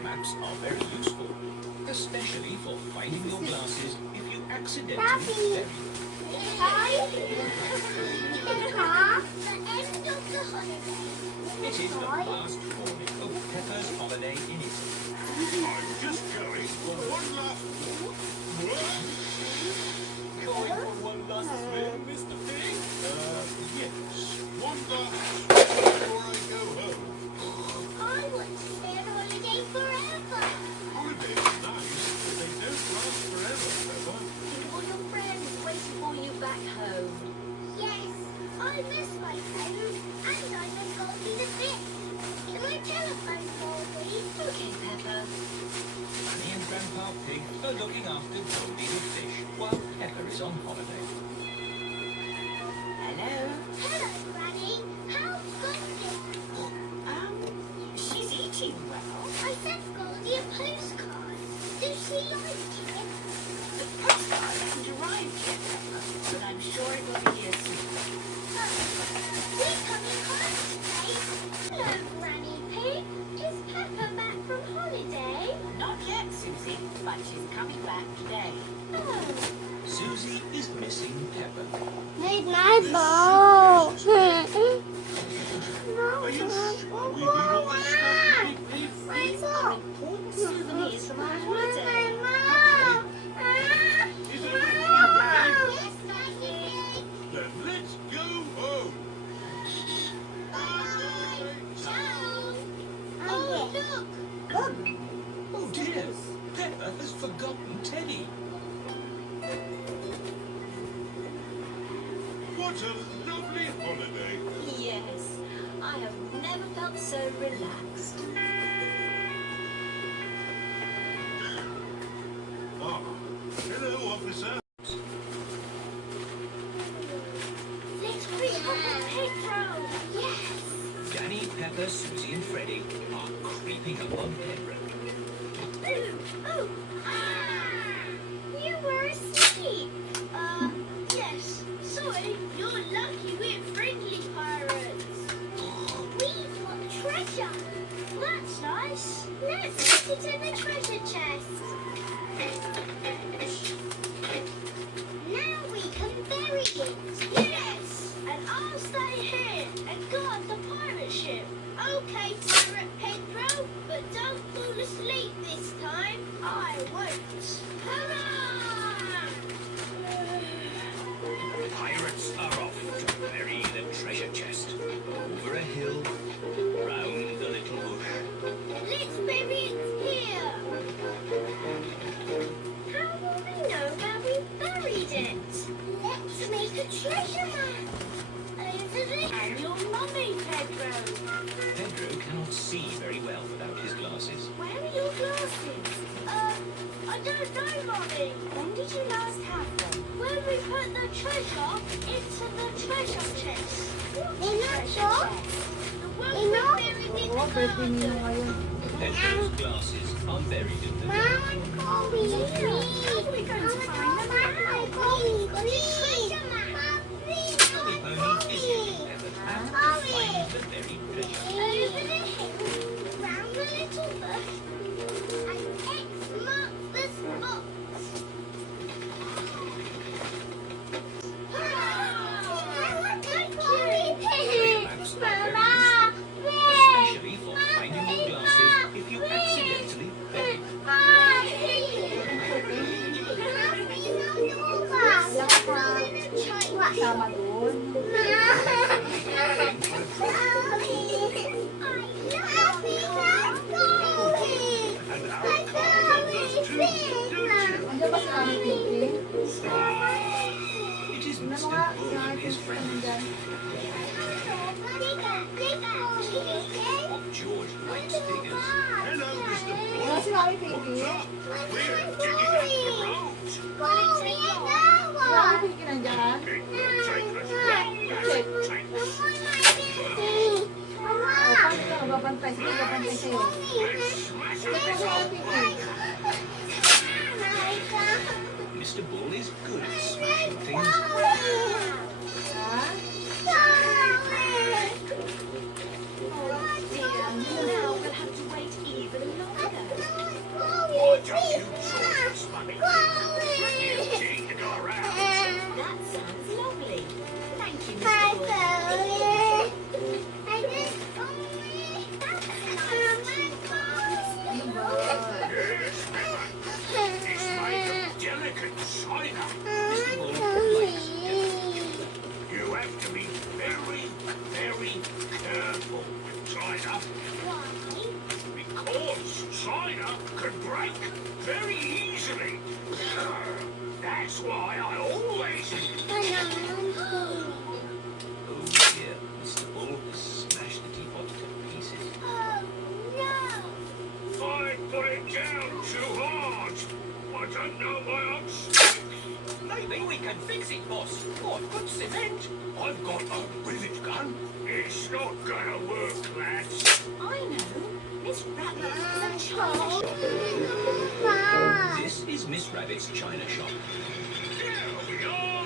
treasure maps are very useful, especially for finding your glasses if you accidentally bury them. It is the last morning of Peppa's holiday in Italy. I'm just going for one last walk. Going for one last swim, Mr. Pig? Yes. One last before I go home. I want to stay on holiday forever. Holidays are nice, but they don't last forever, Peppa. All your friends waiting for you back home. Yes, I miss my home and I miss Goldie the fish. Can I telephone Goldie? Okay, Peppa. Granny and Grandpa Pig are looking after Goldie the fish while Peppa is on holiday. Hello. Hello, Granny. How's Goldie? She's eating well. I sent Goldie a postcard. Does she like it? The postcard hasn't arrived yet, Peppa, but I'm sure it will be here soon. We're coming home today. Hello, Granny Pig. Is Peppa back from holiday? Not yet, Susie, but she's coming back today. Oh. Susie is missing Peppa. Need my ball. Are you sure we need all this stuff, Pig Pig? These are important souvenirs from our holiday. Is everything ready? Yes, Daddy. Then let's go home. Bye. Ciao. Oh, look. Oh dear, Peppa has forgotten Teddy. What a lovely holiday. Yes, I have never felt so relaxed. Ah, hello, officer. Let's reach for Pedro. Yes. Danny, Peppa, Susie and Freddy are creeping along Pedro. Oh. You were asleep. Yes. Sorry. You're lucky we're friendly pirates. We've got treasure. That's nice. Let's put it in the treasure chest. Now we can bury it. Yes. And I'll stay here and guard the pirate ship. Okay, Pirate Pedro, but don't fall asleep this time. I won't. Hurrah! Pirates are off to bury the treasure chest. Over a hill, round the little bush. Let's bury it here. How will we know where we buried it? Let's make a treasure map. Over there. And your mummy, Pedro. Pedro cannot see very well without his glasses. Where are your glasses? I don't know, Mummy. When did you last have them? When we put the treasure into the treasure chest. In Treasure sure? chest. The one we buried in the garden. Pedro's glasses are buried in the Mom, how are we going to find them now? Treasure map. The pony is using Peppa's map to find the buried treasure. Over the hill, round the little bush, and X marks the spot. Treasure maps are very useful, especially for finding your glasses if you accidentally bury them. Sama doon. And our car loves us too, don't you? Andiyan ba si Mami Pinky? It is Ano Mr. nga, si Bull Mami and his Pinky friends nandyan. of George White's Diggers. Hello, Mr. Wala Bull. si Mami Pinky. What's up? We're digging up the road. Si Mami Pinky nandyan. It will take us right back. Check. Take O, paano ka? Babantay. Sige, babantay sa'yo. smash Check mo si Mami Pinky. Mr. Bull is good at smashing things. Ha? Dear, now we'll have to wait even longer. China can break very easily. That's why I always... Oh dear, Mr. Bull has smashed the teapot to pieces. Oh, no. I put it down too hard. I don't know my own strength. Maybe we can fix it, boss. What, good cement? I've got a rivet gun. It's not gonna work, lads. I know. Miss Rabbit is a child. This is Miss Rabbit's china shop. Here we are.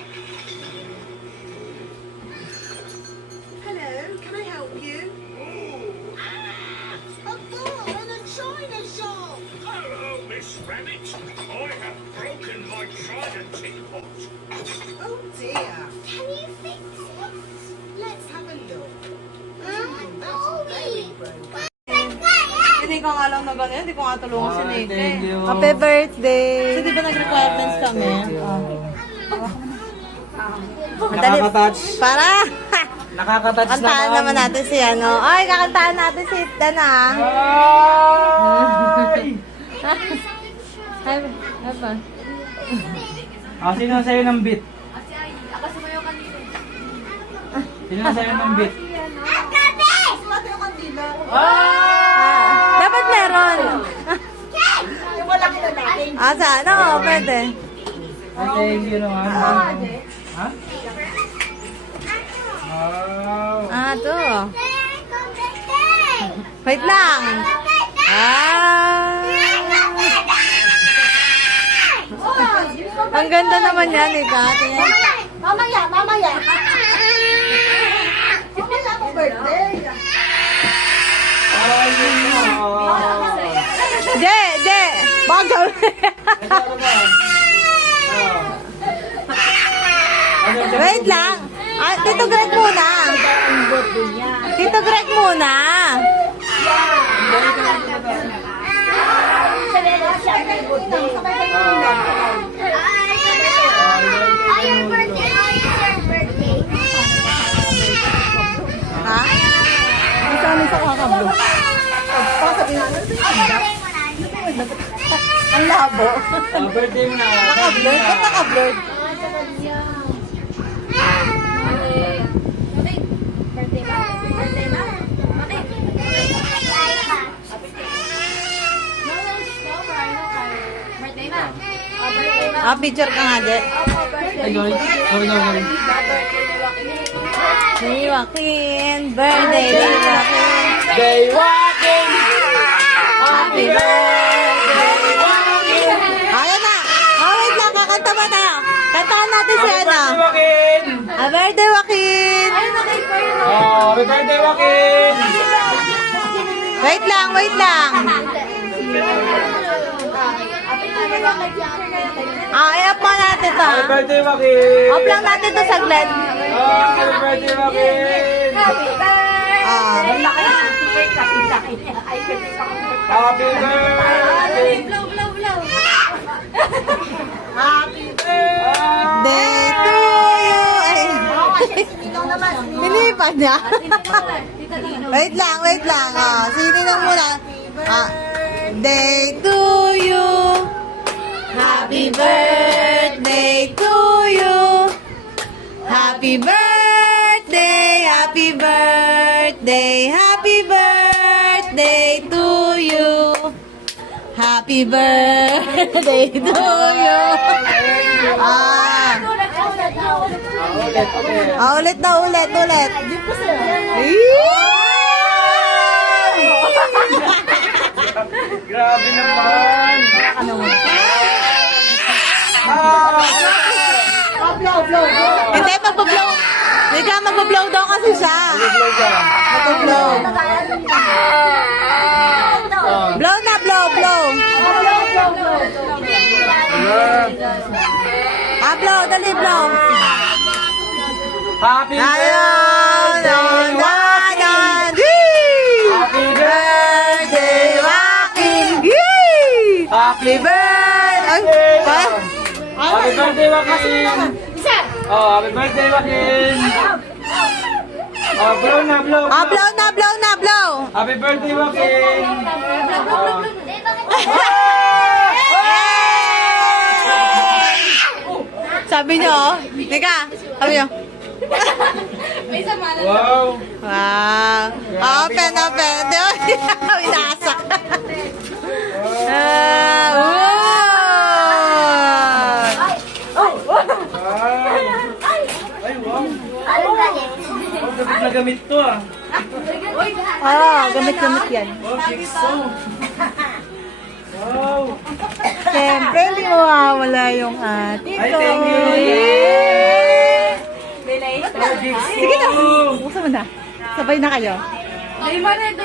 Hello, can I help you? A bull in a china shop. Hello, Miss Rabbit. I have broken my china teapot. Oh dear. Can you fix it? Let's have a look. That's very broken. Hindi ko nga lang na gano'n, hindi ko nga tulungan si Nate. Thank you. Happy birthday! So, di ba nag-requirements kami? Nakaka-touch. Para! Nakaka-touch Kantahan naman natin si ano. Ay, kakantahan natin si Dan ah. Ay! Ay, ba? Sino na sa'yo ng beat? Sino na sa'yo ng beat? Dapat meron. Sa ano? Pwede. Thank you naman. Ha? Wow. To. Wait lang. Ang ganda naman yan, Ika. Tingnan. Mamaya. Wala akong birthday. Ay, Je! Bagal. Wait lang. Tito Greg muna. Tito Greg muna. Your birthday. Ha? Isa ano sa kakablo? Ang labo. birthday mo na. Naka-blurred? Ba't naka-blurred? Picture ka nga, Je. Ay, sorry. Hey, Joaquin. Birthday, Joaquin. Day walking! Happy birthday, Joaquin. Ayun na. Wait lang. Kakanta ba tayo? Kantahan natin si ano. Joaquin! Happy birthday, Joaquin. Happy birthday, Joaquin! Wait lang. I-up mo natin to. Happy birthday, Joaquin! Off lang natin to saglit. Happy birthday, Joaquin! Happy birthday! Happy birthday to you. Ay. Pilipan niya. Wait lang. Sino na muna? Day to you. Happy birthday to you. Happy birthday to you. Happy birthday to you. Ulit. Grabe naman! Hindi, magpa-blow. Hindi ka, magpa-blow daw kasi siya. Magpa-blow. Blow na, blow. Blow, dali, blow. Happy Ayun, birthday! Happy birthday, Joaquin. Happy birthday. Happy birthday, Joaquin! Happy birthday, Joaquin! Blow na, blow! Blow na. Happy birthday, Joaquin! Sabi niyo, oh. Teka, sabi niyo. Wow. Wow. Open, open. Di ba? Inasak. Wow. Ay, wow. Oh, gamit na gamit to ah. Gamit-gamit yan. Oh, jigsaw. Wow. Siyempre, hindi mawawala yung ate Ay, ko. thank you. Yay! Oh, jigsaw. Sige na, buksan mo na. Sabay na kayo. Ay, thank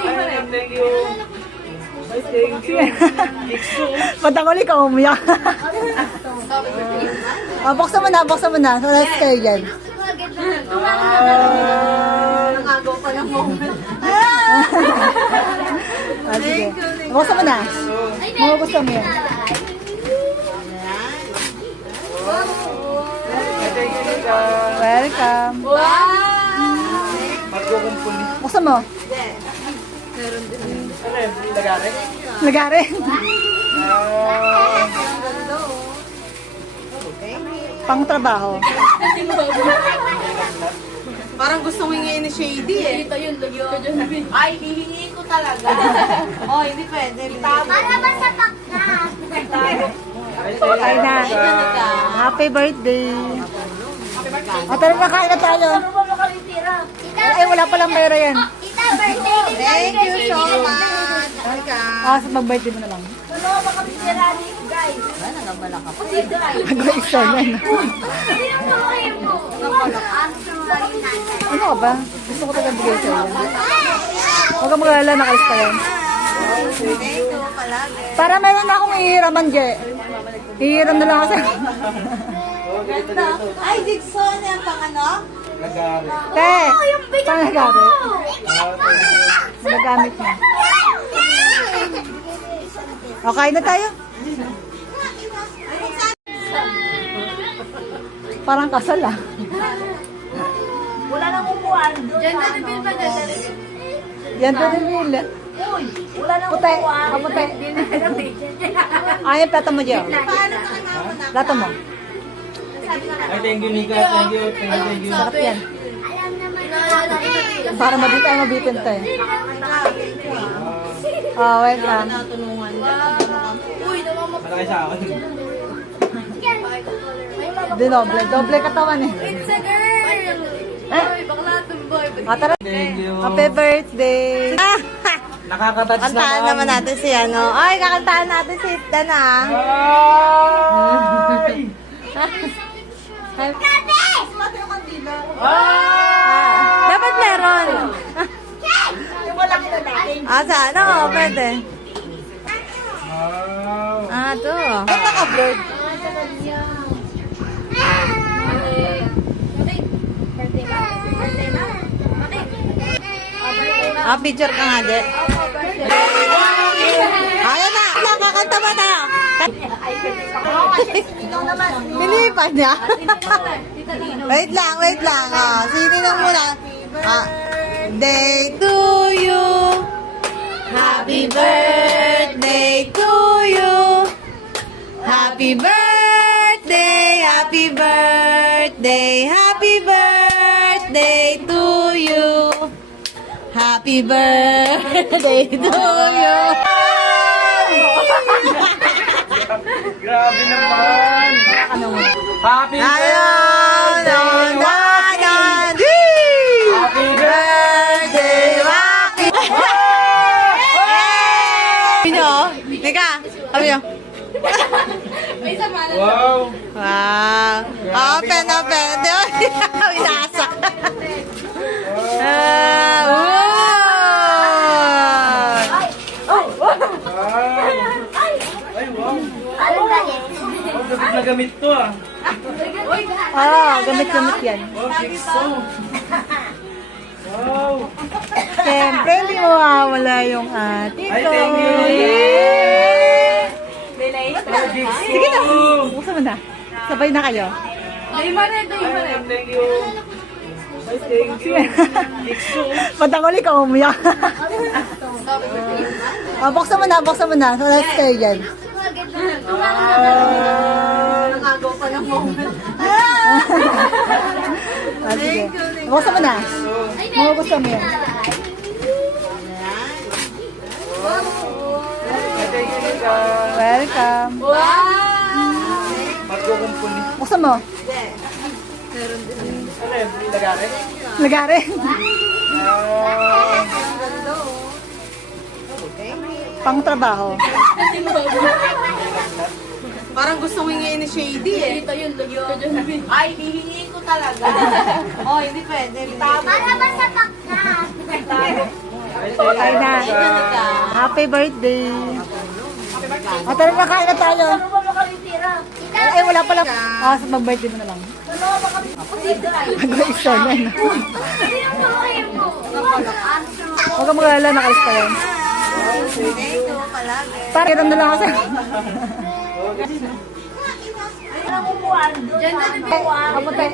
you. Ay, thank you. Jigsaw. Patanguli ka umiyak. Buksan mo na, buksan mo na. So, let's kayo dyan. Nangagaw pa ng moment. Sige. Buksan mo na. Mabuksan mo yan. Ay, thank you, Nika. Welcome. Magkukumpuli. Buksan mo. Ano yun? Lagari? Lagari. Pang trabaho. Parang gustong hingin ni Shady eh. Ay, hihingi ko talaga. Oh, hindi pwede. Para ba sa takna? Ay na. Happy birthday. O, tara na, kain na tayo. Ay, wala palang pera yan. Tita, birthday. Thank you so much. Sa mag-birthday mo na lang. Mag-isa yan. Ano ka ba? Gusto ko talagang bigay sa'yo. Huwag kang mag-alala, nakalis pa yan. Para meron na akong ihiraman, Je. Ihiram na lang ako sa'yo. Ay, Dixon, yan pang ano? Lagari. Te, pangagari. Nagamit mo. Okay na tayo. Parang kasal ah. Wala nang upuan. Diyan na nabil pa dyan. Yan to reveal. Uy, wala nang Puti. upuan. Puti. Ay, plato mo, Jo. Plato mo. Ay, thank you, Nika. Thank you. Thank you. Sarap yan. Alam naman Para mabitin tayo. Oh, wait lang. Malaki sa akin. Dinoble. Doble katawan eh. It's a girl. Boy, bakla tumboy. Tara. Thank you. Happy birthday. Nakaka-touch Kantahan naman natin si ano. Ay, kakantahan natin si Dana. Ay! Dapat meron. Saan? Oo, pwede. Wow! To. Ba't naka-blurred? Picture ka nga, Je. Ayan na! Kakanta ba tayo? Pilipan niya. Wait lang, wait lang. Sino na muna? Day to you. Happy birthday to you. Happy birthday, happy birthday, happy birthday to you. Happy birthday to you. Grabe naman! Happy Ayun, birthday, Waki! Happy birthday, Waki! Sabi nyo, teka, sabi nyo. Wow! Wow. Open, open. Di ba? Inasak. Ay, wow! Oh, gamit na gamit to ah. Gamit-gamit yan. Oh, jigsaw. Wow! Siyempre, hindi mawawala yung ate Ay, ko. thank you. Yay! Oh, jigsaw. Sige na. Buksan mo na. Sabay na kayo. Ay, thank you. Ay, thank you. Jigsaw. Patanguli ka umiyak. Buksan mo na, buksan mo na. So, let's kayo dyan. Nangagaw pa ng moment. Ah, sige. Gusto mo na? Mga gusto mo yan. Welcome. Magkukumpuni. Gusto mo? Ano yun? Lagari? Lagari. Pang trabaho. Parang gusto hingin ni Shady eh. Ay, hihingi ko talaga. Oh, hindi pwede. Para ba sa pakna? Ay na. Happy birthday. O, tara na, kain na tayo. Ay, wala pala. Ah, sa mag-birthday mo na lang. Mag-isa na. Huwag kang mag-alala, nakalis pa yan. Parang kiram na lang ako sa... Diyan ka na Kapunta.